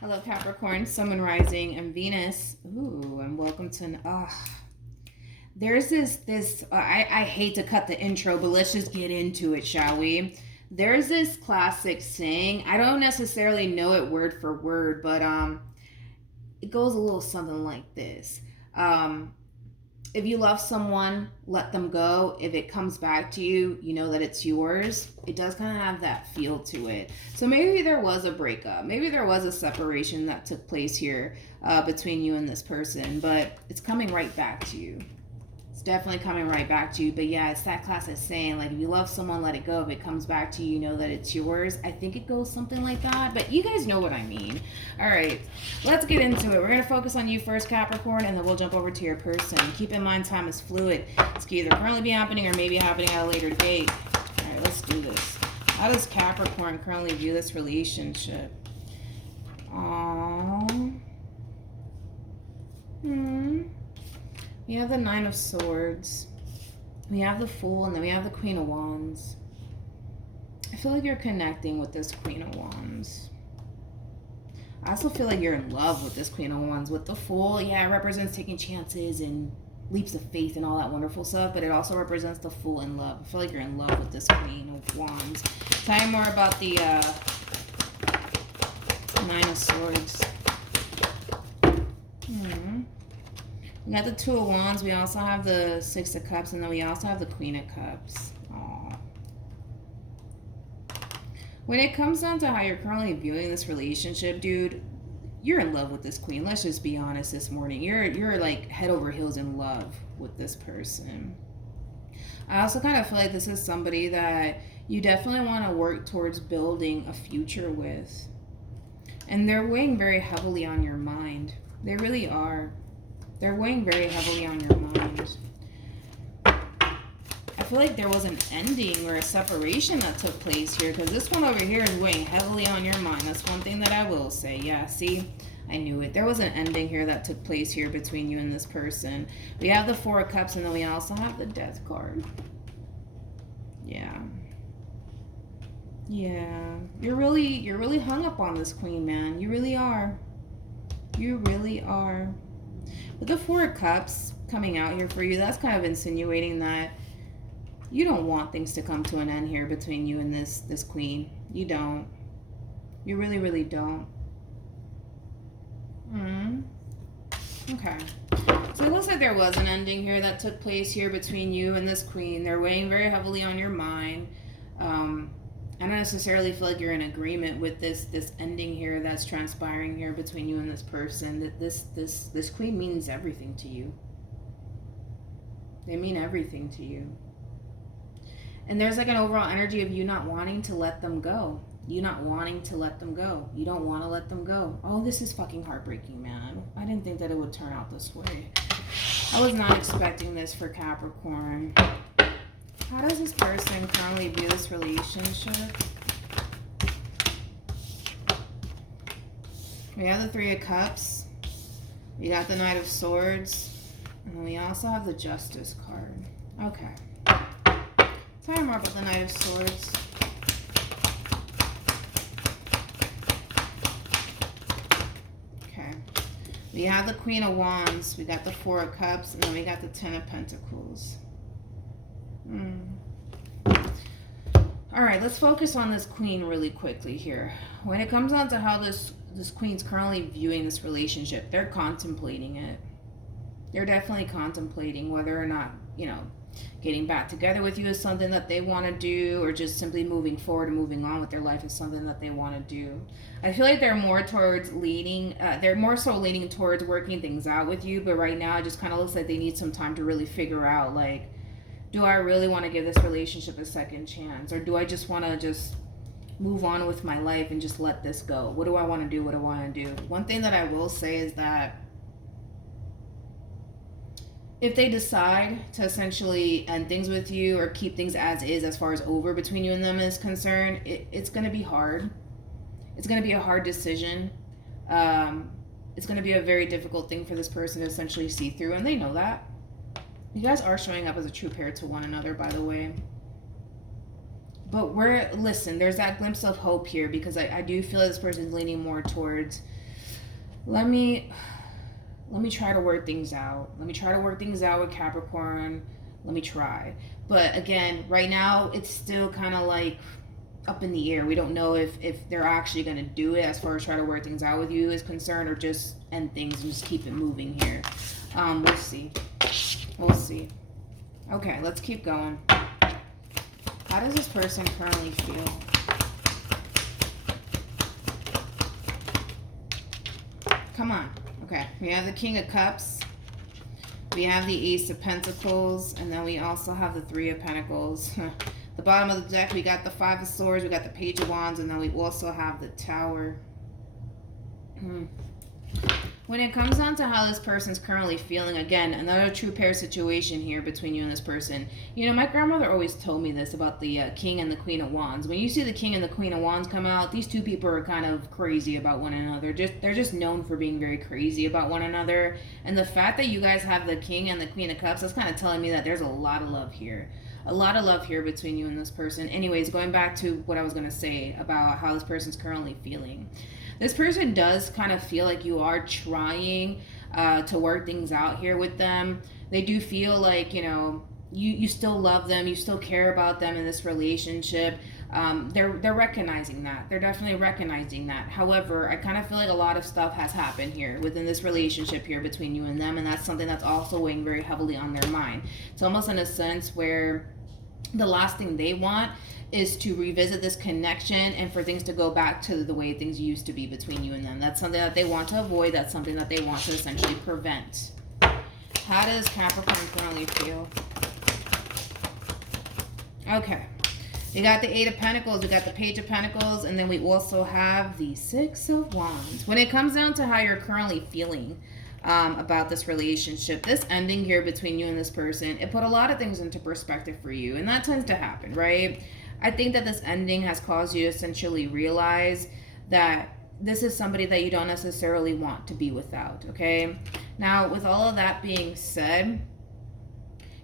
Hello, Capricorn, Sun, Moon, Rising, and Venus. Ooh, and welcome to there's this. I hate to cut the intro, but let's just get into it, shall we? There's this classic saying. I don't necessarily know it word for word, but it goes a little something like this. If you love someone, let them go. If it comes back to you, you know that it's yours. It does kind of have that feel to it. So maybe there was a breakup. Maybe there was a separation that took place here between you and this person, but it's coming right back to you. It's definitely coming right back to you. But yeah, it's that classic saying, like, if you love someone, let it go. If it comes back to you, you know that it's yours. I think it goes something like that, but you guys know what I mean. All right, let's get into it. We're going to focus on you first, Capricorn, and then we'll jump over to your person. Keep in mind, time is fluid. This could either currently be happening or maybe happening at a later date. All right, let's do this. How does Capricorn currently view this relationship? We have the Nine of Swords. We have the Fool, and then we have the Queen of Wands. I feel like you're connecting with this Queen of Wands. I also feel like you're in love with this Queen of Wands. With the Fool, yeah, it represents taking chances and leaps of faith and all that wonderful stuff, but it also represents the Fool in love. I feel like you're in love with this Queen of Wands. Tell me more about the Nine of Swords. We got the Two of Wands. We also have the Six of Cups. And then we also have the Queen of Cups. Aww. When it comes down to how you're currently viewing this relationship, dude, you're in love with this queen. Let's just be honest this morning. You're like head over heels in love with this person. I also kind of feel like this is somebody that you definitely want to work towards building a future with. And they're weighing very heavily on your mind. They really are. They're weighing very heavily on your mind. I feel like there was an ending or a separation that took place here, because this one over here is weighing heavily on your mind. That's one thing that I will say. Yeah, see? I knew it. There was an ending here that took place here between you and this person. We have the Four of Cups, and then we also have the Death card. Yeah. Yeah. You're really hung up on this queen, man. You really are. You really are. With the Four of Cups coming out here for you, that's kind of insinuating that you don't want things to come to an end here between you and this queen. You don't. You really, really don't. Okay. So it looks like there was an ending here that took place here between you and this queen. They're weighing very heavily on your mind. I don't necessarily feel like you're in agreement with this ending here that's transpiring here between you and this person. That this queen means everything to you. They mean everything to you. And there's like an overall energy of you not wanting to let them go. You not wanting to let them go. You don't want to let them go. Oh, this is fucking heartbreaking, man. I didn't think that it would turn out this way. I was not expecting this for Capricorn. How does this person currently view this relationship? We have the Three of Cups. We got the Knight of Swords. And then we also have the Justice card. Okay. Tell me more about the Knight of Swords. Okay. We have the Queen of Wands. We got the Four of Cups. And then we got the Ten of Pentacles. All right, let's focus on this queen really quickly here. When it comes down to how this queen's currently viewing this relationship, they're contemplating it. They're definitely contemplating whether or not, getting back together with you is something that they want to do, or just simply moving forward and moving on with their life is something that they want to do. I feel like they're more towards they're more so leaning towards working things out with you, but right now it just kind of looks like they need some time to really figure out, like, do I really want to give this relationship a second chance? Or do I just want to just move on with my life and just let this go? What do I want to do? What do I want to do? One thing that I will say is that if they decide to essentially end things with you or keep things as is as far as over between you and them is concerned, it's going to be hard. It's going to be a hard decision. It's going to be a very difficult thing for this person to essentially see through, and they know that. You guys are showing up as a true pair to one another, by the way. But listen, there's that glimpse of hope here, because I do feel like this person is leaning more towards Let me try to work things out. Let me try to work things out with Capricorn. Let me try. But again, right now it's still kind of like up in the air. We don't know if they're actually going to do it as far as try to work things out with you is concerned, or just end things and just keep it moving here. We'll see. We'll see. Okay, let's keep going. How does this person currently feel? Come on. Okay, we have the King of Cups. We have the Ace of Pentacles. And then we also have the Three of Pentacles. The bottom of the deck, we got the Five of Swords. We got the Page of Wands. And then we also have the Tower. When it comes down to how this person's currently feeling, again, another true pair situation here between you and this person. You know, my grandmother always told me this about the King and the Queen of Wands. When you see the King and the Queen of Wands come out, these two people are kind of crazy about one another. They're just known for being very crazy about one another. And the fact that you guys have the King and the Queen of Cups, that's kind of telling me that there's a lot of love here. A lot of love here between you and this person. Anyways, going back to what I was going to say about how this person's currently feeling. This person does kind of feel like you are trying to work things out here with them. They do feel like, you know, you still love them. You still care about them in this relationship. They're recognizing that. They're definitely recognizing that. However, I kind of feel like a lot of stuff has happened here within this relationship here between you and them. And that's something that's also weighing very heavily on their mind. It's almost in a sense where the last thing they want is to revisit this connection and for things to go back to the way things used to be between you and them. That's something that they want to avoid. That's something that they want to essentially prevent. How does Capricorn currently feel? Okay. We got the Eight of Pentacles, we got the Page of Pentacles, and then we also have the Six of Wands. When it comes down to how you're currently feeling about this relationship, this ending here between you and this person, it put a lot of things into perspective for you, and that tends to happen, right? I think that this ending has caused you to essentially realize that this is somebody that you don't necessarily want to be without, okay? Now, with all of that being said,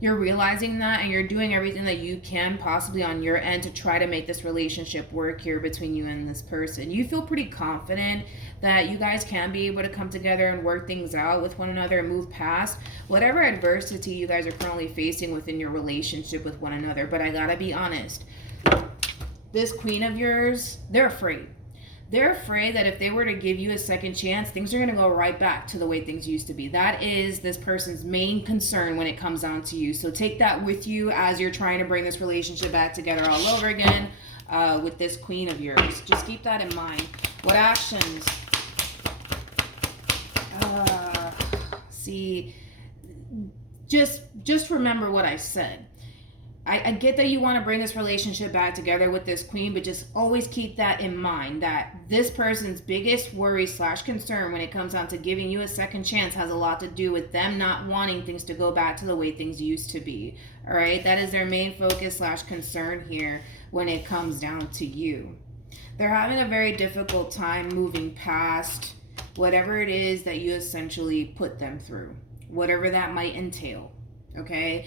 you're realizing that and you're doing everything that you can possibly on your end to try to make this relationship work here between you and this person. You feel pretty confident that you guys can be able to come together and work things out with one another and move past whatever adversity you guys are currently facing within your relationship with one another. But I gotta be honest, this queen of yours, they're afraid. They're afraid that if they were to give you a second chance, things are going to go right back to the way things used to be. That is this person's main concern when it comes down to you. So take that with you as you're trying to bring this relationship back together all over again with this queen of yours. Just keep that in mind. What actions? See, just remember what I said. I get that you want to bring this relationship back together with this queen, but just always keep that in mind, that this person's biggest worry / concern when it comes down to giving you a second chance has a lot to do with them not wanting things to go back to the way things used to be. All right, that is their main focus / concern here when it comes down to you. They're having a very difficult time moving past whatever it is that you essentially put them through, whatever that might entail. Okay.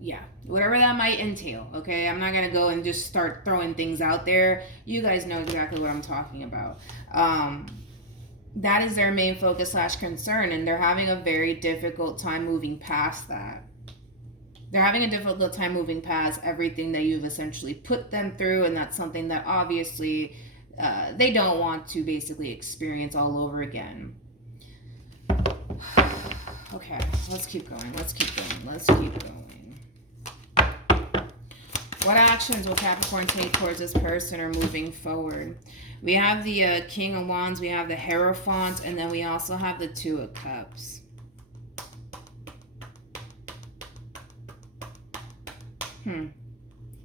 Yeah, whatever that might entail, okay? I'm not going to go and just start throwing things out there. You guys know exactly what I'm talking about. That is their main focus / concern, and they're having a very difficult time moving past that. They're having a difficult time moving past everything that you've essentially put them through, and that's something that obviously they don't want to basically experience all over again. Okay, let's keep going. What actions will Capricorn take towards this person or moving forward? We have the King of Wands, we have the Hierophant, and then we also have the Two of Cups.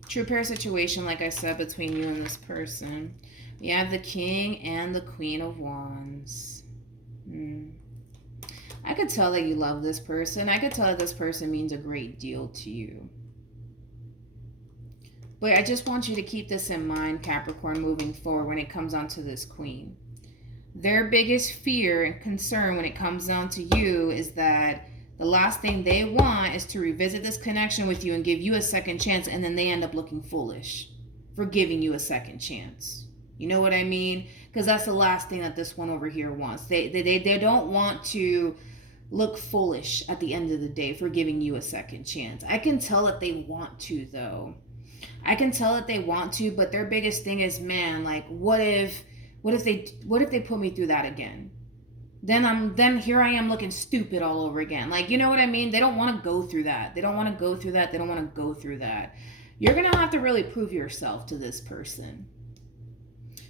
True pair situation, like I said, between you and this person. We have the King and the Queen of Wands. I could tell that you love this person. I could tell that this person means a great deal to you. But I just want you to keep this in mind, Capricorn, moving forward when it comes down to this queen. Their biggest fear and concern when it comes down to you is that the last thing they want is to revisit this connection with you and give you a second chance, and then they end up looking foolish for giving you a second chance. You know what I mean? because that's the last thing that this one over here wants. They don't want to look foolish at the end of the day for giving you a second chance. I can tell that they want to, though. I can tell that they want to, but their biggest thing is, man, like, what if they put me through that again? Then here I am looking stupid all over again. Like, you know what I mean? They don't want to go through that. They don't want to go through that. They don't want to go through that. You're going to have to really prove yourself to this person.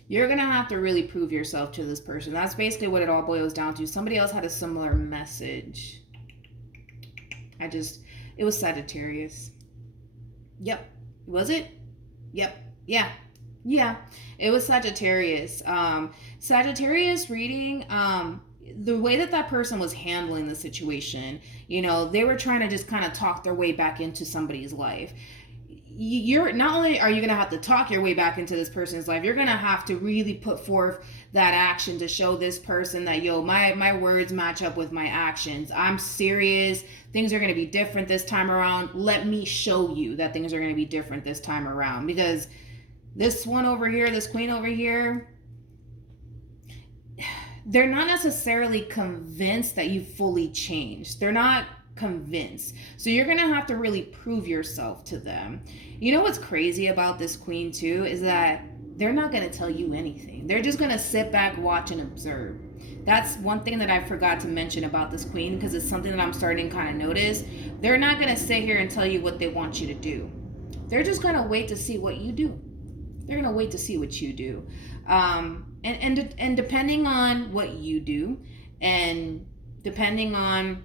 You're going to have to really prove yourself to this person. That's basically what it all boils down to. Somebody else had a similar message. It was Sagittarius. Yep. Was it? Yep. Yeah. It was Sagittarius. Sagittarius reading, the way that person was handling the situation, they were trying to just kind of talk their way back into somebody's life. You're not only are you going to have to talk your way back into this person's life, you're going to have to really put forth that action to show this person that, my words match up with my actions. I'm serious. Things are going to be different this time around. Let me show you that things are going to be different this time around. Because this one over here, this queen over here, they're not necessarily convinced that you fully changed. They're not convinced. So you're going to have to really prove yourself to them. You know what's crazy about this queen too is that they're not going to tell you anything. They're just going to sit back, watch, and observe. That's one thing that I forgot to mention about this queen, because it's something that I'm starting to kind of notice. They're not going to sit here and tell you what they want you to do. They're just going to wait to see what you do. They're going to wait to see what you do. And depending on what you do and depending on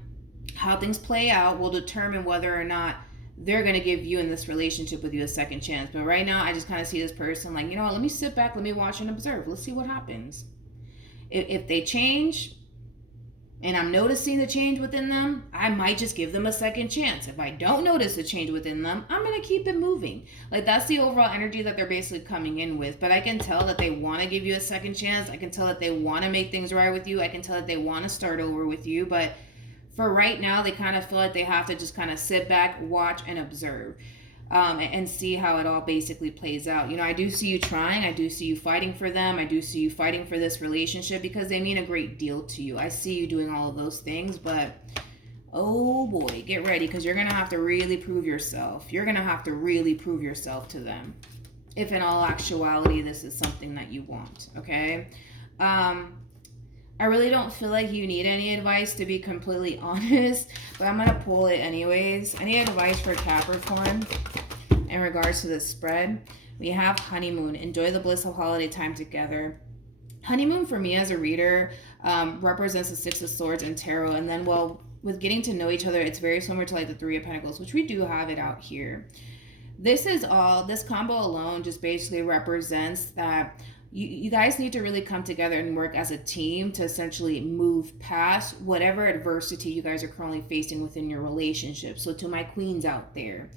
how things play out will determine whether or not they're going to give you in this relationship with you a second chance. But right now, I just kind of see this person like, let me sit back, let me watch and observe. Let's see what happens. If they change and I'm noticing the change within them, I might just give them a second chance. If I don't notice the change within them, I'm going to keep it moving. Like, that's the overall energy that they're basically coming in with. But I can tell that they want to give you a second chance. I can tell that they want to make things right with you. I can tell that they want to start over with you. But for right now, they kind of feel like they have to just kind of sit back, watch, and observe. And see how it all basically plays out. I do see you trying. I do see you fighting for them. I do see you fighting for this relationship because they mean a great deal to you. I see you doing all of those things, but oh boy, get ready, because you're going to have to really prove yourself. You're going to have to really prove yourself to them. If in all actuality, this is something that you want, okay? I really don't feel like you need any advice, to be completely honest, but I'm going to pull it anyways. Any advice for Capricorn in regards to this spread? We have honeymoon. Enjoy the bliss of holiday time together. Honeymoon for me as a reader represents the Six of Swords and Tarot. And then, with getting to know each other, it's very similar to like the Three of Pentacles, which we do have it out here. This combo alone just basically represents that you guys need to really come together and work as a team to essentially move past whatever adversity you guys are currently facing within your relationship. So to my queens out there,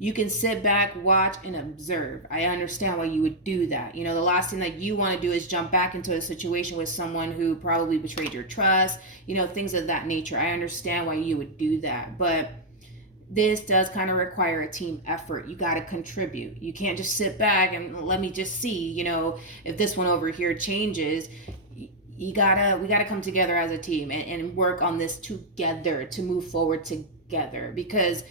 you can sit back, watch, and observe. I understand why you would do that. The last thing that you want to do is jump back into a situation with someone who probably betrayed your trust, things of that nature. I understand why you would do that. But this does kind of require a team effort. You got to contribute. You can't just sit back and let me just see, if this one over here changes. We gotta come together as a team and work on this together to move forward together. Because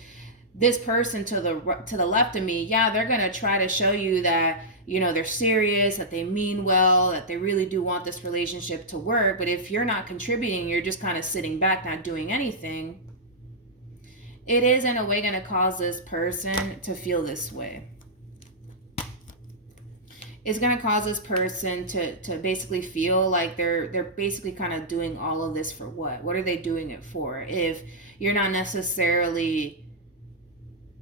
this person to the left of me, they're gonna try to show you that they're serious, that they mean well, that they really do want this relationship to work. But if you're not contributing, you're just kind of sitting back, not doing anything, it is in a way going to cause this person to feel this way. It's going to cause this person to basically feel like they're basically kind of doing all of this for what? What are they doing it for? If you're not necessarily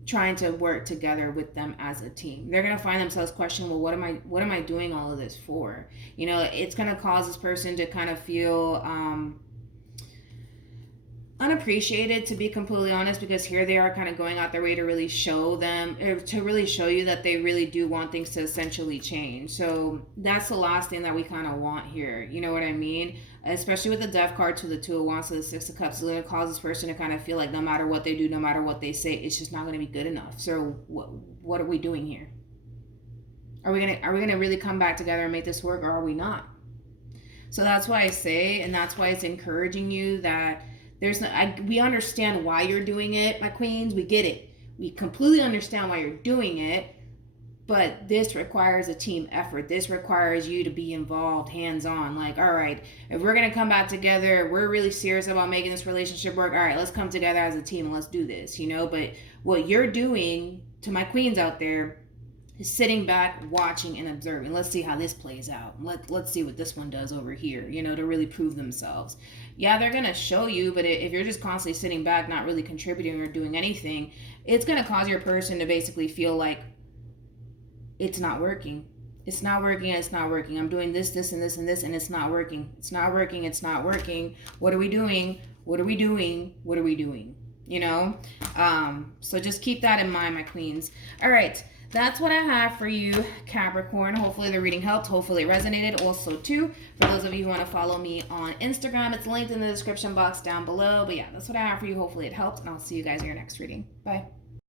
trying to work together with them as a team, they're going to find themselves questioning, well, what am I doing all of this for? It's going to cause this person to kind of feel unappreciated, to be completely honest, because here they are kind of going out their way to really show you that they really do want things to essentially change. So that's the last thing that we kind of want here. You know what I mean? Especially with the Death card to the Two of Wands to the Six of Cups, it's going to cause this person to kind of feel like no matter what they do, no matter what they say, it's just not going to be good enough. So what are we doing here? Are we gonna really come back together and make this work, or are we not? So that's why I say, and that's why it's encouraging you that we understand why you're doing it, my queens. We get it. We completely understand why you're doing it. But this requires a team effort. This requires you to be involved, hands-on. Like, all right, if we're going to come back together, we're really serious about making this relationship work. All right, let's come together as a team and let's do this, But what you're doing, to my queens out there, is sitting back, watching, and observing. Let's see how this plays out. Let's see what this one does over here, to really prove themselves. Yeah, they're going to show you, but if you're just constantly sitting back, not really contributing or doing anything, it's going to cause your person to basically feel like, it's not working. It's not working and it's not working. I'm doing this, this, and this, and this, and it's not working. It's not working. It's not working. What are we doing? What are we doing? What are we doing? So just keep that in mind, my queens. All right. That's what I have for you, Capricorn. Hopefully the reading helped. Hopefully it resonated. Also, too, for those of you who want to follow me on Instagram, it's linked in the description box down below. But yeah, that's what I have for you. Hopefully it helped. And I'll see you guys in your next reading. Bye.